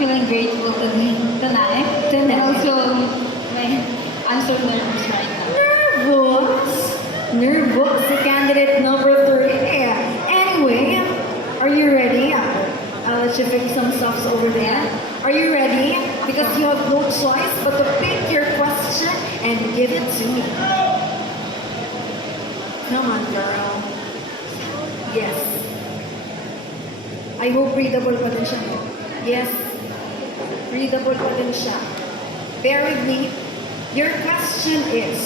feeling grateful tonight. And also, my answer nervous right now. Nervous? Nervous, the candidate number 3. Anyway, are you ready? I'll let you pick some stuffs over there. Are you ready? Because you have no choice but to pick your question and give it to me. Come on, girl. Yes. I hope readable pa din siya. No? Yes. Readable pa din siya. Bear with me. Your question is,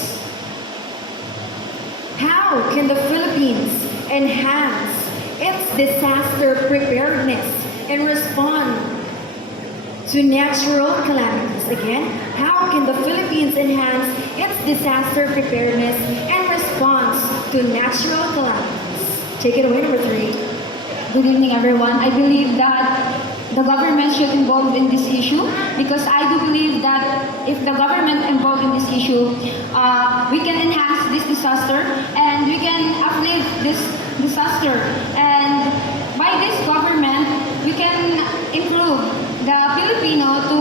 how can the Philippines enhance its disaster preparedness and respond to natural calamities? Again, how can the Philippines enhance its disaster preparedness and response to natural calamities? Take it away, number 3. Good evening, everyone. I believe that the government should involve in this issue because I do believe that if the government involved in this issue, we can enhance this disaster and we can uplift this disaster. And by this government, we can improve the Filipino to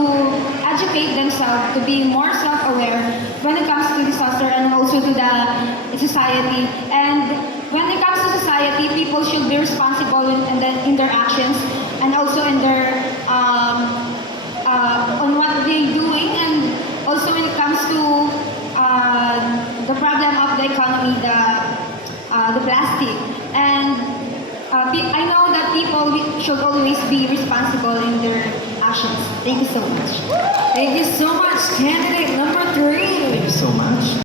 educate themselves to be more self-aware when it comes to disaster and also to the society. And when it comes to society, people should be responsible in their actions and also in their on what they're doing, and also when it comes to the problem of the economy, the plastic. And I know that people should always be responsible in their actions. Thank you so much. Thank you so much, candidate number 3. Thank you so much.